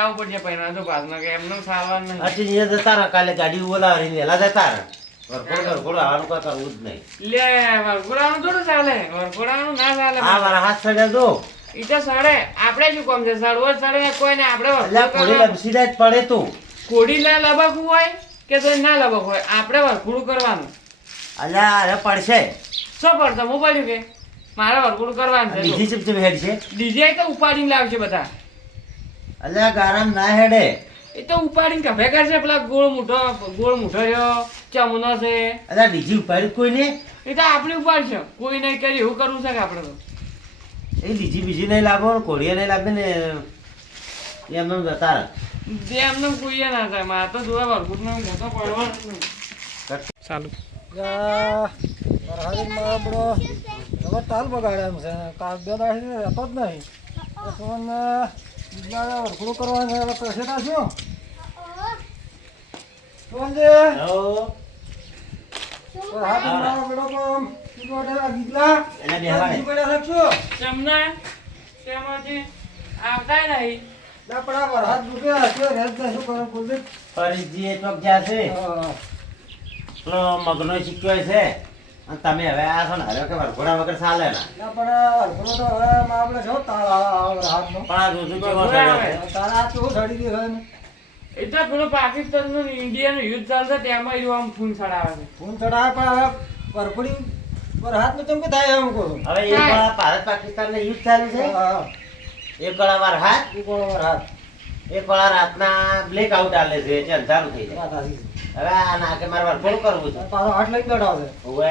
જવું પડશે પહેલા તો પાછમાં કે એમનો સારવાર નહીં. આજે અહીંયા જતા રહે કાલે ગાડી બોલાવીને વહેલા જતા રહે. વરઘોડો વરઘોડો આવવાનું કોઈ કરવું જ નહીં. લે વરઘોડાનું થોડું ચાલે વરઘોડાનું ના ચાલે. આ મારા હાથ સડે તો ઈ તો સડે. આપણે શું કામ છે સડવો સડે ને કોઈ ને આપણે એટલે કોડી કરવાનું. જ પડે તું. કોડી ના લબકવું હોય કે તો ના લબક હોય? આપણે વરઘોડું કરવાનું. અલ્યા અરે પડશે. શું પડતો હું પડ્યું કે? મારે વરઘોડું કરવાનું છે. બીજી ચીપ ચીપ હેડ છે ડીજે તો ઉપાડીને લાવશે બધા. અલ્યા ગારામ ના હેડે. એ તો ઉપાડીને કભે કરશે પેલા ગોળ મૂઠો ગોળ મૂઠો રહ્યો ચમનો છે. અલ્યા બીજી ઉપાડી કોઈ નહીં એ તો આપણે ઉપાડશે કોઈ નહીં કરી એવું કરવું છે કે આપણે તો? એ બીજી બીજી નહીં લાવો કોળીએ નહીં લાવે ને એમને એમ જતા જે એમને કોઈએ ના થાય. મારે તો જોવા વરઘોડનો મોટો પડવાનો ચાલુ. હવે તાલ બગાડે એમ છે. દાડી રહેતો જ નહીં. વરખુડું કરવાનું હવે કશે તા શું હાથ મારો બેડો કોમ કીધું ગીગલા એને બેહવાડે. પડ્યા શકશો ચમના તેમાંથી આવતા નહીં ના પણ આ વરસાદ ડૂબ્યા હશે રેત ને શું કરો કુલદીપ ફરીથી એ ચોક જ્યાં છે મગનો તમે હવે આ છો ને હવે કે વરઘોડા વગર ચાલે ને? ના પણ આ વરખુડો તો હવે આપણે છો તાળ વરસાદનો પણ આ જોજો કેવો વરઘોડા છે. તારા આ કેવું સડી ગયું ને? એ તો પેલો પાકિસ્તાનનું ઇન્ડિયા નું યુદ્ધ ચાલશે તેમાં એવું આમ ફૂન ચડાવે છે. ફૂન ચડાવે પણ હવે વરખુડી વરસાદનું ચમ કે થાય એમ કહું હવે એ વાળા ભારત પાકિસ્તાન ને યુદ્ધ ચાલુ છે? હા એક વાળા વાર હાથ? ઉકોળો વરસાદ એક વાળા રાતના બ્લેક આઉટ આલે છે એટલે અંધારું થઈ જાય. હવે આ નાકે મારે વરઘોડું કરવું છે. પાછો હાથ લઈ બેઠા છે હવે.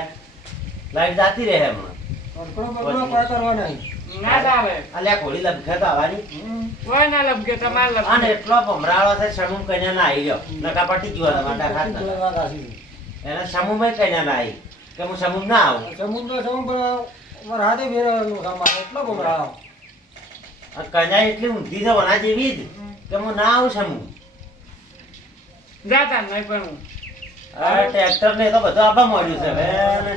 લાઈટ જાતી રહે હમણાં કોઈ કરવા નહીં ના આવે. અલ્યા ઘોડી લપખે તો આવવાની. કોઈ ના લપકે તમારે અને લપકે એટલો ભમરાળો છે સમૂહ કન્યા ના આવી ગયો. નકા પટી ગયો તમારા ખાતા. એને સમૂહમાં કન્યા ના આવી કે હું સમૂહ ના આવું. સમુદ્ર સમુદ્ર વરસાદે ફેરવેલું છે અમારે એટલો આ કન્યા એટલી ઊંધી છે વના જેવી જ કે હું ના આવું સમૂહ જાતા નહીં પણ હું. આ ટ્રેક્ટર ને તો બધું આપવા મળ્યું છે હવે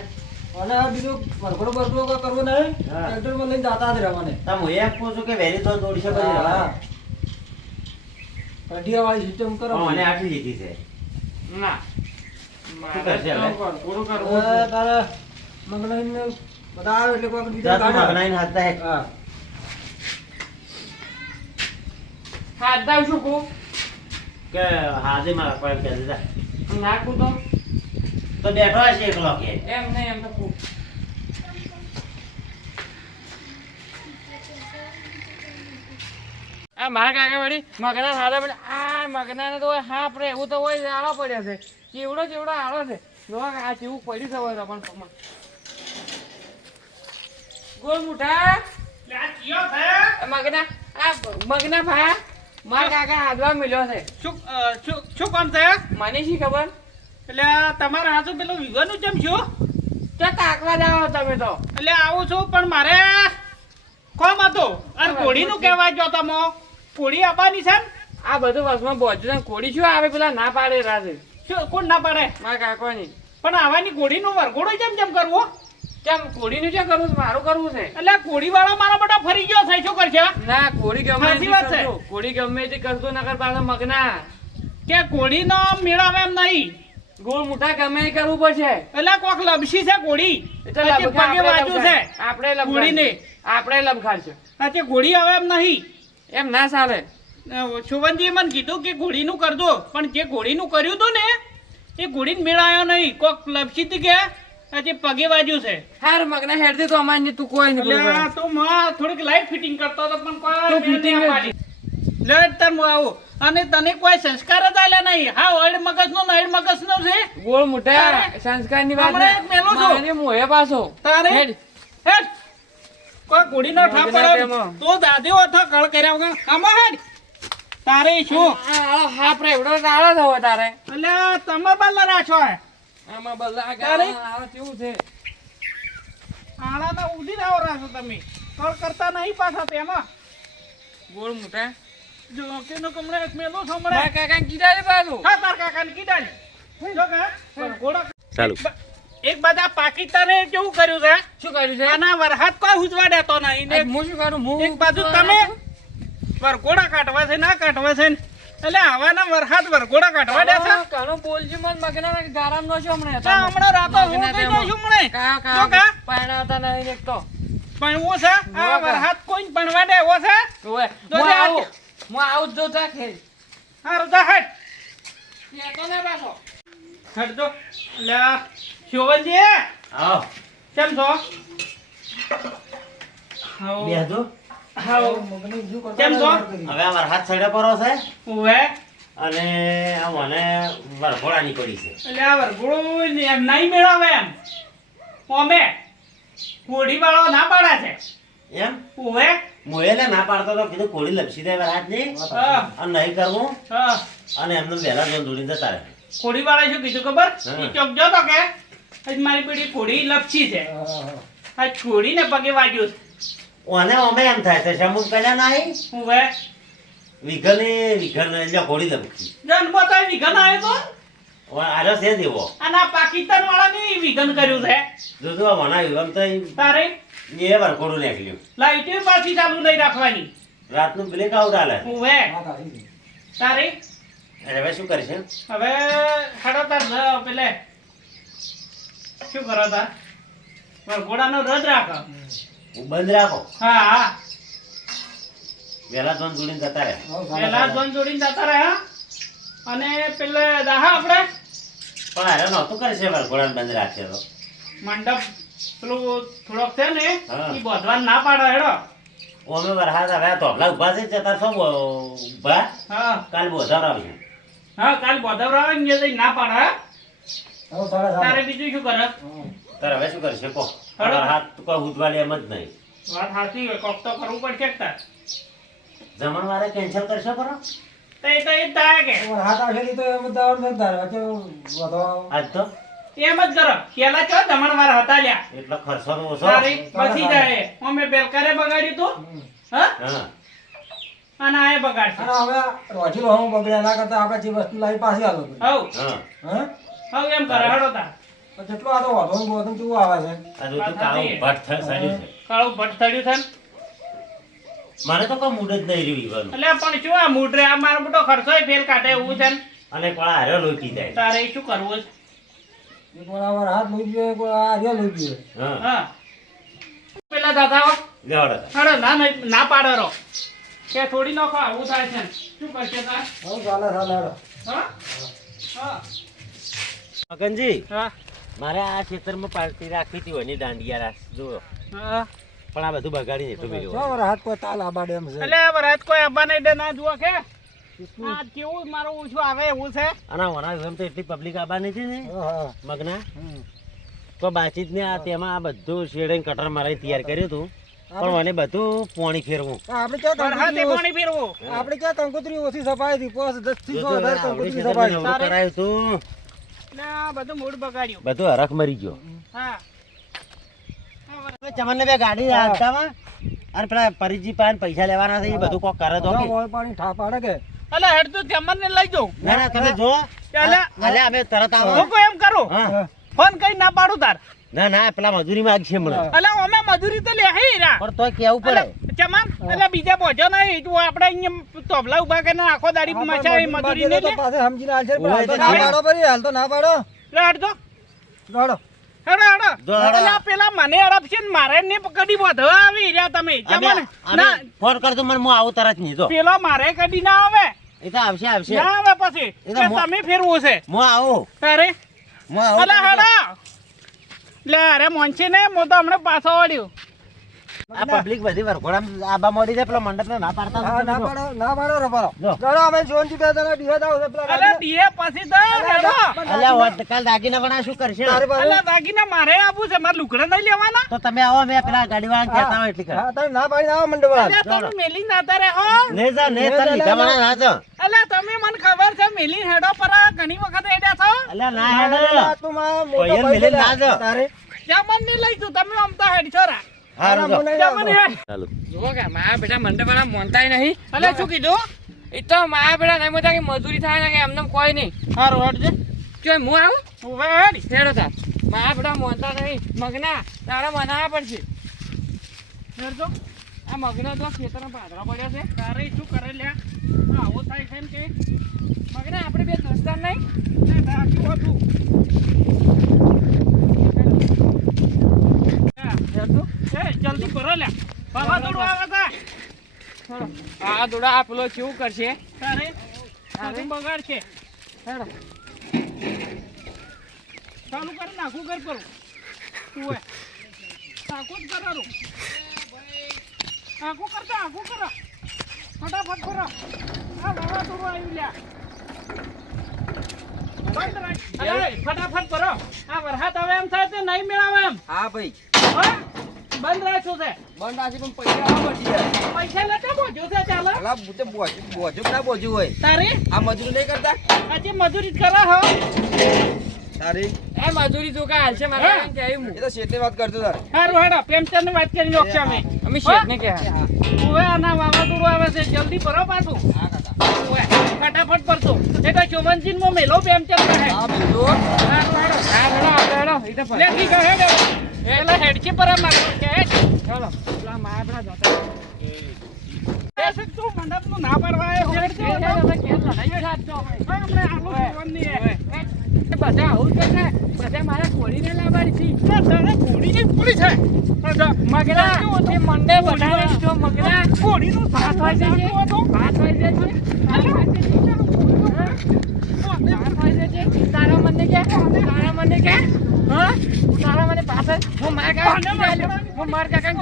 અને આ બીજું બરખુડો કોઈ કરવું નહીં. હા. ટ્રેક્ટરમાં લઈને જાતા જ રહેવાને. તમે હું એમ કહું છું કે વેરી તો દોડશે પછી હા. કઢિયા વાળી સિસ્ટમ કરો. મને આટલી લીધી છે. ના. હાથ દાવ શું કે હાજે મારા પર નાખું તો. તો બેઠો હશે એકલો કે? એમ નહીં એમ તો આ મારા કાકા વળી મગના સાદા પડે આ મગના તો હા આપણે એવું તો હોય આળો પડ્યો છે. ચેવડો ચેવડો આળો છે. જો આ ચેવું પડ્યું છે હોય તો પણ પગમાં. ગોળ મુઠા. મગના આ મગના ભા મારા કાકા હાથમાં મળ્યો છે. શું શું શું કામ છે? મને શી ખબર? એટલે તમારા હાથું પેલું વિવાનું જેમ છો તો તાકવા જાઓ તમે તો. એટલે આવું છું પણ મારે કોમ હતો. અને કોળીનું કહેવા જો તમે. કોળી આપવાની છે આ બધું વસમાં બોજુ કોળી શું આવે પેલા ના પાડે રાજે શું કોણ ના પાડે? મારા કાકવાની પણ આવાની કોળીનું વરઘોડો જેમ જેમ કરવું? કેમ કોડીનું શું કરવું છે મારું કરવું છે? એટલે કોળી વાળો મારા બધા ફરી ગયો છે શું કરશે? ના કોળી ગમે. કરજો. ગમે તે કરતો નગર પાછો મગના. કે કોળીનો મેળાવે એમ નહીં. ગોળ મોટા ગમે કરવું પડશે. એટલે કોક લપસી છે ગોળી? પગે વાંચું છે. આપણે કોળીને. ને આપણે આ તે ગોળી આવે એમ નહીં. એમ ના ચાલે. શોભનજીએ મને કીધું કે ઘોડીનું કરજો પણ જે ઘોડીનું કર્યું હતું ને એ ઘોડીને મેળાયો નહીં. કોક લપસી હતી કે આજે પગે વાજ્યું છે. હાર મગના હેડતી તો અમારી તું કોઈ નહીં. તો માં થોડીક લાઈટ ફિટિંગ કરતો હતો પણ કોઈ તો લેટ તર હું આવું. અને તને કોઈ સંસ્કાર જ આલ્યા નહીં. હા ઓઈડ મગજનો ને ઓઈડ મગજનો છે. ગોળ મુઠા સંસ્કાર સંસ્કારની વાત એક મેલો છો. મારી મોહે પાછો. તારે હેડ. હેડ. કોઈ ઘોડીનો ઠાપ મગના પડાવ તો દાદી ઓઠો કળ કર્યા વગર. કામો હેડ. તારે શું? આ આળો હા પ્રેવડો આળો થવો તારે. એટલે તમે બલ્લા રાખો હે. આમાં બધા તારે? આળો કેવું છે? આણાના ઉડી આવો રાખો તમે. કળ કરતા નહીં પાછા તેમાં. ગોળ મુઠા જો નો કમરે એક મેલો મારા સાંભળે કીધા છે પાછું. હા તાર કાકાને કીધા ને જો કે ઘોડા ચાલુ. એક બધા પાકિસ્તાને કેવું કર્યું છે? શું કર્યું છે? આના વરસાદ કોઈ ઉજવા દેતો નહીં ને હું શું કરું? હું એક બાજુ તમે વરઘોડા કાઢવા છે ના કાઢવા છે એટલે આવાના વરહાદ વરઘોડા કાઢવા દે છે. ઘણો બોલજો મન મગના ગારામ નો છો હમણાં. ચા હમણાં રાતો હું કઈ તેમાં. છું હમણાં. કા કા કા? નહીં એક તો. ભણવું છે આ જોવા વરસાદ કોઈ ભણવા દે એવો છે? તો હું આવું જો જ ખેલ હારું જા હટ તો ને પાછો? હટ જો. લે શોભનજી આવો કેમ છો? હાઉ. બેસજો હાઉ. મગની બીજું કરતા કેમ છો? હવે અમાર હાથ સડે પરો છે. ઉવે. અને આ મને વરઘોડાની પડી છે. એટલે આ વરઘોડું એમ નહીં મેળવે એમ. ઓમે કોઢી વાળો ના પાડે છે. એમ? ઉવે. મોયેલે ના પાડતો તો કીધું કોળી લપસી દે વરહાદ ને. અને નહીં કરવું? અને એમને વહેલા જોન જોડીને જતા રહે. કોળી વાળા શું કીધું ખબર? હા. ચોક જો તો કે? આજ મારી પેલી કોળી લપસી છે. હા, હા, હા. આ કોઢી ને પગે વાગ્યું ઓને અમે એમ થાય છે શમુક પેલા નહીં? ઉવે વિઘને વિઘન એટલે કોળી લપસી. જન્મ તો વિઘન આવ્યો તો? આરો છે દેવો. અને પાકિસ્તાન વાળા વાળાને વિઘન કર્યું છે. જોજો આ વણાવ્યું વિઘન તો તારે? એ વરઘોડું નીકળ્યું. લાઈટે પાછી ચાલુ નહીં રાખવાની. રાતનું બ્લેક આઉટ આલે. ગઈ. તારે? હવે શું કરશે? હવે હાડો તાર પેલે. શું કરો તાર ઘોડાનો રદ રાખો. હું બંધ રાખો. હા હા. ધોન જોન જોડીને જતા રહે. વેલા ધોન. જોડીને જતા રહે અને પેલે દાહા આપણે? પણ અરે નહોતું કરશે ને બંધ રાખશે તો. મંડપ પેલું થોડોક છે ને એ બોધવાન ના પાડે હેડો. અમે વરસાદ હવે આ તોફલા ઊભા છે જતા છો ઊભા? હા. કાલ બોધાર આવશે હા કાલ બોધવરાવે ને જઈને ના પાડે હા? હઉ, ચાલે, ચાલે. તારે બીજું શું કરે. તારે હવે શું કરશે કહો હળો. હાથ તો કોઈ ઉધવાલે એમ જ નહીં. વાત સાચી હોય કોક તો કરવું પડશે તાર. જમણ વારે કેન્સલ કરશો કરો તો એ તો એ થાય કે. હાથ આવેલી તો એમ જ દાવાનું નથી તારે. આજ તો? એમ જ કરો. પેલા ચો જમણવાર હતા લ્યા. એટલો ખર્ચો તો ઓછો બચી જાય. અમે બેલકારે બગાડ્યું તું. હા? હા. અને આ બગાડશે. અને હવે રોજીલો હું બગડે એના કરતા આપણે જે વસ્તુ લાવી પાછી આલો હવ. હા. હા? હવ એમ કરે હડો તાર. તો આ તો વધો ને બોધો આવે છે. આ જો કાળું ભટ્ટ થઈ છે. કાળું ભટ્ટ થયું છે ને. તો કોઈ મૂડ જ નહીં રહ્યું ઈવાનું. એટલે પણ શું આ મૂડરે આ મારો મોટો ખર્ચો ફેલ કાઢે એવું છે અને પણ હારે લોકી જાય. તારે શું કરવું છે એક આ વાર હાથ લઈ ગયો એક વાર આ રહ્યો લઈ ગયો હા. હા. પેલા દાદા લેવડો ના ના પાડે રો. કે થોડી નાખો આવું થાય છે. શું કરશે તાર? હઉ, ચાલે ચાલે હા? હા. મગનજી હા. મારે આ ખેતરમાં પાર્ટી રાખી હતી એની દાંડિયા રાસ જુઓ. હા. પણ આ બધું બગાડી નહીં હાથ કોઈ તાલ આબાડે એમ છે. એટલે વરસાદ કોઈ આબા નહીં દે ના જુઓ કે? આ કેવું મારું ઓછું આવે એવું છે? અને વણા એમ તો એટલી પબ્લિક આવવાની નથી ને? હા, હા. મગના? તો બાતચીત ને આ તેમાં આ બધું શેડ કટર મારે તૈયાર કર્યું હતું. પણ મને બધું પોણી ફેરવું. આપણે ક્યાં પાણી પીરવું આપણે ક્યાં કંકોત્રી ઓછી સફાઈ હતી? પાંચ દસથી સો હજાર કંકોત્રી સફાઈ. કરાયું હતું બધું મૂડ બગાડ્યું. બધું હરખ મરી ગયો. હા. ચમનને બે ગાડી અને પેલા પરિજી પાસે પૈસા લેવાના છે એ બધું કોક કરે તો પાણી ઠા પાડે કે. અલે હેડ તો ચમન ને લઈ જાઉં. ના ના તમે જો. અલે અલે અમે તરત આવો. લોકો એમ કરું. ફોન કઈ ના પાડું તાર. ના ના પેલા મજૂરી માંગશે હમણાં. અલે અમે મજૂરી તો લેહી રા પણ તોય કેવું પડે? ચમન એટલે બીજા પહોંચો નહીં. તું આપણે અહીંયા તોબલા ઊભા કરીને આખો દાડી મચાવી મજૂરી ને તો પાસે સમજી ના છે પણ તો તો ના પાડો પરી હાલ તો ના પાડો. હેડ તો હેડો. હેડો આ પેલા મને અડપશે ને મારે ને કદી વધવા આવી રહ્યા તમે. ચમન ના. ફોન કરજો મને હું આવું તરત નહીં જો. પેલો મારે કદી ના આવે. એ તો આવશે આવશે. ના આવે પછી. એ તમે ફેરવું છે. આવું. અરે. હું આવું અલે હેડો લે અરે મોનસી ને હું તો હમણાં પાછો વળ્યું આ પબ્લિક બધી વરઘોડા આબા મોડી જાય પેલો મંડપ ના પાડતા ના પાડો ના પાડો રે પાડો દોડો અમે જોનજી બે જણા ડીહે છે પેલા અલે ગાડીને. પછી તો હેડો. અલે હોત કાલ દાગીના પણ શું કરશે? અલે દાગીના મારે આપું છે માર લુકડા નહીં લેવાના? તો તમે આવો મે પેલા ગાડીવાળાને કહેતા હોય એટલે કર. હા તમે ના પાડી આવો મંડપ વાળા. અલે તમે મેલી નાતા રે હો. ને જા ને તને લીધા મને ના જો. અલે તમે મને ખબર છે મેલી હેડો પર ઘણી વખત હેડ્યા છો. અલે ના હેડ. તું માં મોટો ભાઈ ના જો. તારે. જામનની લઈ તું તમે અમતા હેડ છો રા. મજૂરી થાય ને કે એમને કોઈ નહીં. હારું હેડ જે. હું આવું? હેડો. તાર મારા મોનતા નહીં. મગના તારે મનાવવા પડશે. હેરજો આ મગનો તો ખેતરમાં પાથરા પડ્યો છે. તારે શું કરે લ્યા? આવો થાય છે એમ કે. મગના આપણે બે દોસ્તાર નહીં. હતું હા, હેરતું? એ જલ્દી કરો લ્યા દોડો આવે છે. હેડો. આ દોડા આ પેલો કેવું કરશે? તારે તારે? બગાડ છે. હેડો. ચાલુ કર નાખું કર કરું તું એ. નાખું જ કરારું. આખું કરતા આખું કરો. ફટાફટ કરો. આ વાવાઝોડું આવી લ્યા. અરે ફટાફટ કરો. આ વરસાદ હવે એમ થાય નહીં મેળાવે એમ. હા ભાઈ. હા? બંધ રાખ્યું છે. બંધ આશે પણ પૈસા આવા બચી જાય પૈસા લેતા બોજો છે ચાલો. અલા બુતે બોજો બોજો ના બોજો હોય. તારે? આ મજૂરી નહીં કરતા? આજે મજૂરી કરા હો. તારી? એ મજૂરી જો કાંઈ હાલશે મારા હે? કે કહેવું એ તો શેઠની વાત કરતો તાર. સારું હેડો પ્રેમચંદની વાત કરી નાખશે અમે અમે કહ્યા હા. હવે આના વાવાઝોડું આવે છે. જલ્દી ભરો પાછું. હા કાકા. ઓવે, ફટાફટ ભરતો એ ચોમનજીન મો માં મેલો પ્રેમચંદ કહે હા બીજો સારું હેડો. હા હેડો હેડો એ તો લે ઠીક હે, હેડો. પેલા હેડકી પર મારો કે ચાલો. પેલા મારા એ તું મંડપનું ના પાડવા હતો. હેડો, લડાઈ થાતો હોય. હા, હમણાં આલુ જોવાની હે. એ. બધા આવું જ ને બધા મારા કોળીને લાવવાની છે. તને ઘોડીની પૂરી છે? મગરા જો, મંડે બધાને જો મગરા ઘોડીનું ભાત હોય છે? ભાત હોય છે જે? ભાત હોય છે જે? ભાત હોય છે જે? તારા મને કે તારા મને કે હા પાછળ હું માર કાકા હું માર કાકા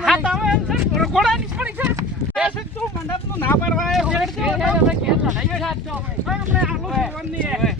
હાથ આવે એમ છે, પડી છે. એ છે તું ના પાડવા હોય આલુ જોવાની.